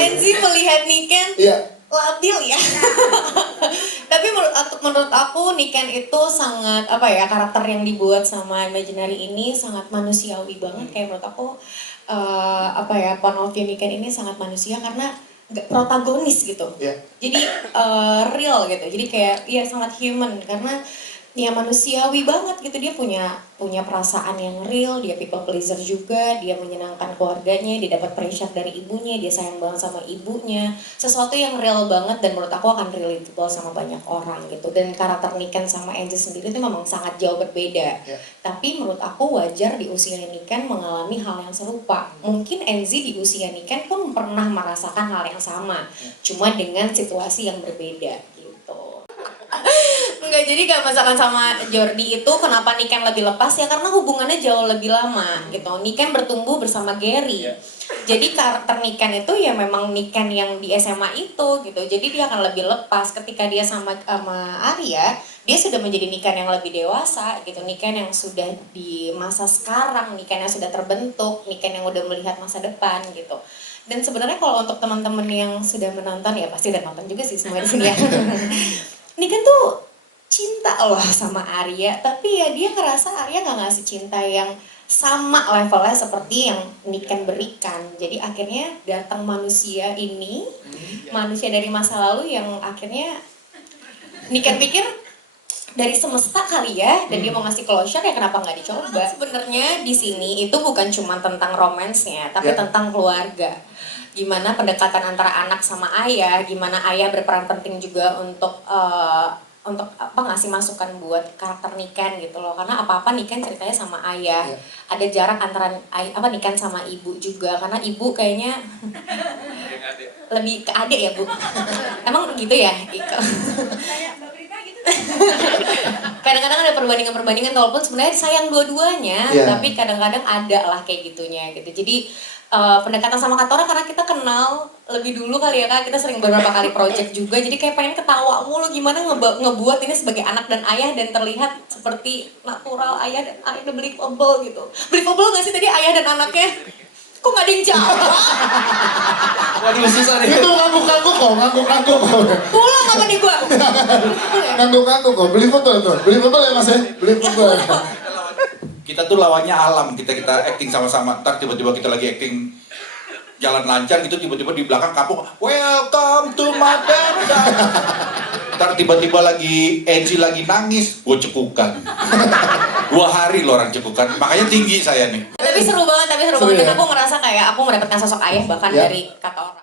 Enzi melihat Niken labil ya. Tapi menurut aku Niken itu sangat karakter yang dibuat sama Imaginary ini sangat manusiawi banget. Kayak menurut aku point of view Niken ini sangat manusia karena nggak protagonis gitu. Jadi real gitu. Jadi kayak sangat human karena manusiawi banget gitu. Dia punya perasaan yang real, dia people pleaser juga, dia menyenangkan keluarganya, dia dapat pressure dari ibunya, dia sayang banget sama ibunya. Sesuatu yang real banget dan menurut aku akan relatable sama banyak orang gitu. Dan karakter Niken sama Enzi sendiri itu memang sangat jauh berbeda. Tapi menurut aku wajar di usia Niken mengalami hal yang serupa. Mungkin Enzi di usia Niken pun pernah merasakan hal yang sama, cuma dengan situasi yang berbeda gitu. Enggak, jadi gak masakan sama Jordi itu kenapa Niken lebih lepas ya karena hubungannya jauh lebih lama gitu. Niken bertumbuh bersama Gary. Jadi karakter Niken itu ya memang Niken yang di SMA itu gitu. Jadi dia akan lebih lepas ketika dia sama Arya, dia sudah menjadi Niken yang lebih dewasa gitu. Niken yang sudah di masa sekarang, Niken yang sudah terbentuk, Niken yang udah melihat masa depan gitu. Dan sebenarnya kalau untuk teman-teman yang sudah menonton ya pasti udah nonton juga sih semuanya di sini ya. Niken tuh cinta loh sama Arya, tapi ya dia ngerasa Arya gak ngasih cinta yang sama levelnya seperti yang Niken berikan. Jadi akhirnya datang manusia ini, manusia dari masa lalu yang akhirnya Niken pikir dari semesta kali ya, dan dia mau ngasih closure ya kenapa nggak dicoba? Sebenarnya di sini itu bukan cuma tentang romansnya, tapi tentang keluarga. Gimana pendekatan antara anak sama ayah, gimana ayah berperan penting juga untuk ngasih masukan buat karakter Niken gitu loh, karena apa-apa Niken ceritanya sama ayah. Ada jarak antara Niken sama ibu juga, karena ibu kayaknya lebih ke adik ya Bu. Emang gitu ya? Kayak Mbak Prita gitu. Kadang-kadang ada perbandingan-perbandingan walaupun sebenarnya sayang dua-duanya, tapi kadang-kadang ada lah kayak gitunya gitu. Jadi pendekatan sama Katora karena kita kenal lebih dulu kali ya Kak, kita sering beberapa kali project juga, jadi kayak pengen ketawa mulu gimana ngebuat ini sebagai anak dan ayah dan terlihat seperti natural ayah dan anaknya, believable gitu. Believable gak sih tadi ayah dan anaknya? Kok gak ada yang jawab? Waduh susah nih. Itu ngangguk-ngangguk kok. Pulang apa nih gua? Ngangguk-ngangguk kok, believable ya Mas ya? Believable. Kita tuh lawannya alam, kita acting sama-sama, ntar tiba-tiba kita lagi acting jalan lancar gitu, tiba-tiba di belakang kapuk, welcome to my paradise. Ntar tiba-tiba lagi Enzi lagi nangis, gue cekukan. 2 hari loh orang cekukan, makanya tinggi saya nih. Tapi seru banget, dan aku ngerasa kayak aku mendapatkan sosok ayah bahkan dari Katora.